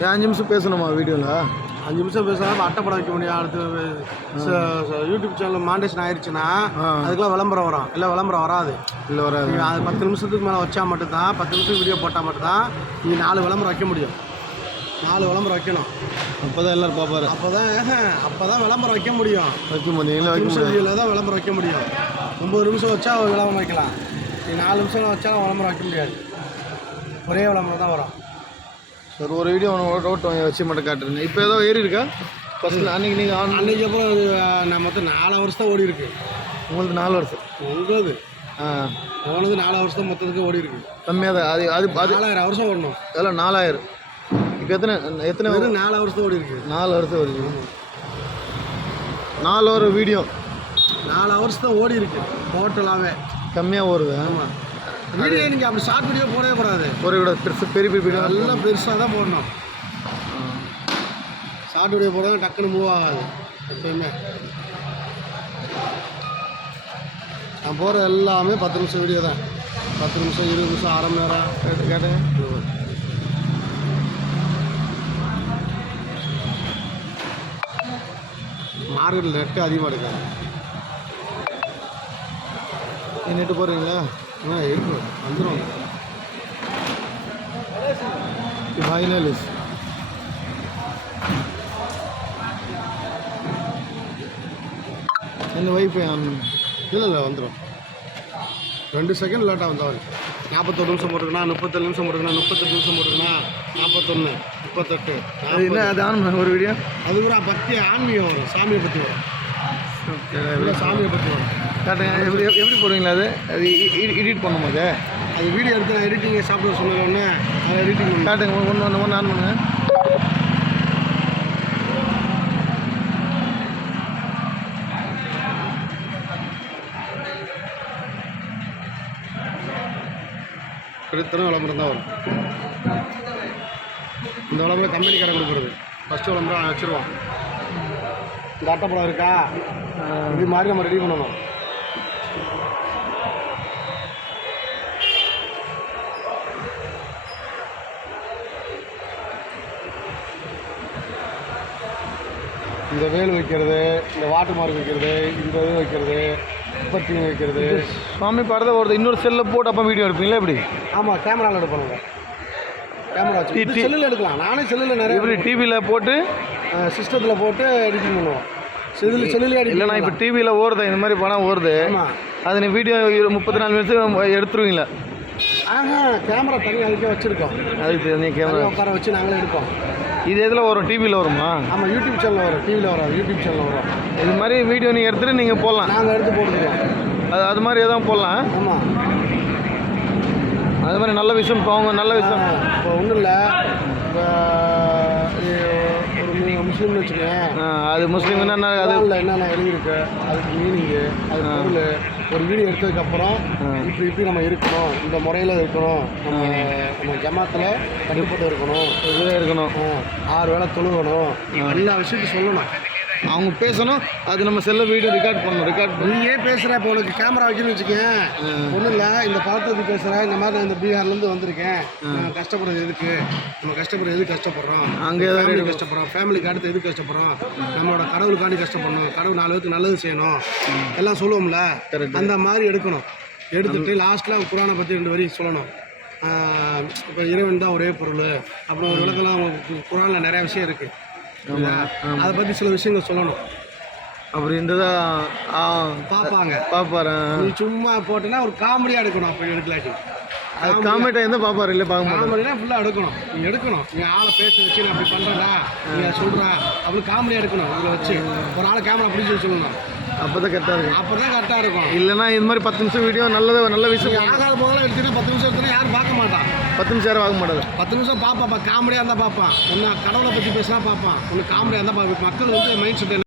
ஏன் 5 நிமிஷம் பேசணுமா வீடியோவில்? 5 நிமிஷம் பேசினா அட்டைப்படம் வைக்க முடியும். அடுத்து யூடியூப் சேனல் மாண்டேஷன் ஆயிடுச்சுன்னா அதுக்கெல்லாம் விளம்பரம் வரும். இல்லை விளம்பரம் வராது. இல்லை வராது. அது 10 நிமிஷத்துக்கு மேலே வச்சா மட்டும்தான், 10 நிமிஷம் வீடியோ போட்டால் மட்டும்தான் நீ 4 விளம்பரம் வைக்க முடியும். 4 விளம்பரம் வைக்கணும். அப்போ தான் எல்லோரும் பார்ப்பாரு. அப்போ தான் விளம்பரம் வைக்க முடியும். வைக்க முடியும். 10 நிமிஷம் வீடியோவில் தான் விளம்பரம் வைக்க முடியும். 9 நிமிஷம் வச்சா விளம்பரம் வைக்கலாம். நீ 4 நிமிஷம் வச்சாலும் விளம்பரம் வைக்க முடியாது. ஒரே விளம்பரம் தான் வரும். சார் ஒரு வீடியோ ஓட்டு வச்சு மட்டும் காட்டுறேன். இப்போ ஏதோ ஏறி இருக்கா? ஃபஸ்ட்டு அன்றைக்கி நீங்கள் அன்றைக்கி அப்புறம் நான் மொத்தம் 4 வருஷம் தான் ஓடி இருக்கு. உங்களுக்கு 4 வருஷம்? உங்களது போனது 4 வருஷம் தான் மொத்தத்துக்கு ஓடி இருக்கு. கம்மியாக தான். அது 4000 வருஷம் ஓடணும். அதெல்லாம் 4000. இப்போ எத்தனை வெறும் 4 வருஷம் ஓடி இருக்கு. 4 வருஷம் ஓடி 4 ஒரு வீடியோ 4 வருஷம் தான் ஓடி இருக்கு டோட்டலாகவே. கம்மியாக ஓடுது. ஆமாம். வீடியோ நீங்கள் அப்படி ஷார்ட் வீடியோ போடவே கூடாது. ஒரு விட பெருசு பெரிய வீடியோ எல்லாம் பெருசாக தான் போடணும். ஷார்ட் வீடியோ போட டக்குன்னு மூவ் ஆகாது எப்பயுமே. நான் போகிற எல்லாமே 10 நிமிஷம் வீடியோ தான். 10 நிமிஷம் 20 நிமிஷம் அரை மணி நேரம் கேட்டேங்க. மார்க்கெட்டில் நெட்டு அதிகமாக எடுக்காது. நெட்டு போடுறீங்களா? இருக்கு வந்துடும். ஃபைனலிஸ் இந்த வைஃபை ஆன் இல்லை வந்துடும். 2 செகண்ட் லேட்டாக வந்தவன். 41 நிமிஷம் போட்டுக்கணா, 37 நிமிஷம் போட்டுக்கணா, 38 நிமிஷம் போட்டுக்கணா, 41, 38. என்ன அது ஆன் பண்ண ஒரு வீடியோ? அது கூட பற்றி ஆன்மீகம் வரும், சாமியை பற்றி வரும். சாமியை பற்றி வரும். காட்டுங்க. எப்படி போடுவீங்களா? அது எடிட் பண்ணும் போது அது வீடியோ எடுத்து நான் எடிட்டிங் சாஃப்ட்வேர் சொன்னோடனே அதை எடிட்டிங் பண்ணி காட்டுங்க. ஒன்று ஆன் பண்ணுங்க. எடுத்தனும் விளம்பரம் தான் வரும். இந்த விளம்பரம் கம்பெனிக்காரன் கொடுக்குறது. ஃபஸ்ட்டு விளம்பரம் வச்சுருவான். இந்த அட்டைப்படம் இருக்கா, இது மாதிரி நம்ம ரெடி பண்ணணும். இந்த வேல் வைக்கிறது, இந்த வாட்டு மார்க் வைக்கிறது, இந்த இது வைக்கிறது, உற்பத்தி வைக்கிறது. சுவாமி படத்தை ஒரு இன்னொரு செல்லில் போட்டு அப்போ வீடியோ எடுப்பீங்களா? எப்படி? ஆமாம், கேமராவில் எடுப்பானுங்க. கேமரா வச்சு செல்லில் எடுக்கலாம். நானே செல்லில் நிறைய எப்படி டிவியில் போட்டு சிஸ்டத்தில் போட்டு எடிட்டிங் பண்ணுவோம். செல்லில் எடிட் இல்லைண்ணா. இப்போ டிவியில் ஓடுது, இந்த மாதிரி படம் ஓடுது. அது நீ வீடியோ 34 நிமிஷம் எடுத்துருவீங்களா? கேமரா தனி அதுக்கே வச்சுருக்கோம். அதுக்கு தனி கேமரா உட்கார வச்சு நாங்களே எடுப்போம். இது எதில் வரும்? டிவியில் வருமா? ஆமாம், யூடியூப் சேனலில் வரும். டிவியில் வராது, யூடியூப் சேனலில் வரும். இது மாதிரி வீடியோ நீங்கள் எடுத்துகிட்டு நீங்கள் போடலாம். நாங்கள் எடுத்து போட்டுருக்கோம். அது மாதிரி எதாவது போடலாம். ஆமாம், அது மாதிரி நல்ல விஷயம் போங்க. நல்ல விஷயம் இப்போ ஒன்றும் இல்லை. ஒரு முஸ்லீம்னு வச்சுக்கேன். அது முஸ்லீம் என்னென்ன அது என்னென்ன எழுதியிருக்கு, அதுக்கு மீனிங்கு, அது பொருள். ஒரு வீடியோ எடுத்ததுக்கப்புறம் இப்படி நம்ம இருக்கணும், இந்த முறையில் இருக்கணும், நம்ம ஜமாத்தில் கட்டுப்பட்டு இருக்கணும், இதில் இருக்கணும், 6 வேளை தொழுகணும், எல்லா விஷயத்தையும் சொல்லணும். அவங்க பேசணும். அது நம்ம செல்ல வீடியோ ரெக்கார்ட் பண்ணணும். நீயே பேசுகிற. இப்போ உனக்கு கேமரா வைக்கணும்னு வச்சுக்கேன். ஒன்றும் இல்லை, இந்த படத்தை பேசுகிறேன். இந்த மாதிரி நான் இந்த பீகார்லேருந்து வந்திருக்கேன். நம்ம கஷ்டப்படுறது எதுக்கு? நம்ம கஷ்டப்படுறது எதுக்கு கஷ்டப்படுறோம்? அங்கே ஃபேமிலி கஷ்டப்படுறோம். ஃபேமிலிக்கு அடுத்து எதுக்கு கஷ்டப்படுறோம்? நம்மளோட கடவுளுக்காண்டி கஷ்டப்படணும். கடவுள் 4 பேருக்கு நல்லது செய்யணும் எல்லாம் சொல்லுவோம்ல. அந்த மாதிரி எடுக்கணும். எடுத்துகிட்டு லாஸ்ட்டில் குரானை பற்றி 2 வரி சொல்லணும். இப்போ இறைவன் தான் ஒரே பொருள். அப்புறம் ஒரு விளக்கெல்லாம் குரானில் நிறையா விஷயம் இருக்குது. அதை பற்றி சில விஷயங்கள் சொல்லணும். அப்படின்றதான் பார்ப்பாரு. நீ சும்மா போட்டேன்னா ஒரு காமெடியாக எடுக்கணும். அப்படி எடுக்கலாட்டி அது காமெடியாக இருந்தால் பார்ப்பாரு. இல்லை காமெடினா ஃபுல்லாக எடுக்கணும். நீ எடுக்கணும். நீ ஆளை பேச வச்சு நான் அப்படி பண்ணுறா, நீ சொல்கிறா அப்படின்னு காமெடியாக எடுக்கணும். இதில் வச்சு ஒரு ஆளை கேமரா பிடிச்சி சொல்லணும். அப்போ தான் கரெக்டாக இருக்கும். அப்போ தான் கரெக்டாக இருக்கும். இல்லைனா இது மாதிரி 10 நிமிஷம் வீடியோ நல்ல விஷயம் ஆகாத போதெல்லாம் எடுத்துகிட்டு 10 நிமிஷம் எடுத்துனா யாரும் பார்க்க மாட்டான். 10 நிமிஷம் யாரும் ஆக மாட்டாது. 10 நிமிஷம் பார்ப்பாப்பா. காமெடியாக இருந்தால் பார்ப்பான். ஒன்று கடவுளை பற்றி பேசினா பார்ப்பான். ஒன்று காமெடியாக இருந்தால் மக்கள் மைண்ட் செட்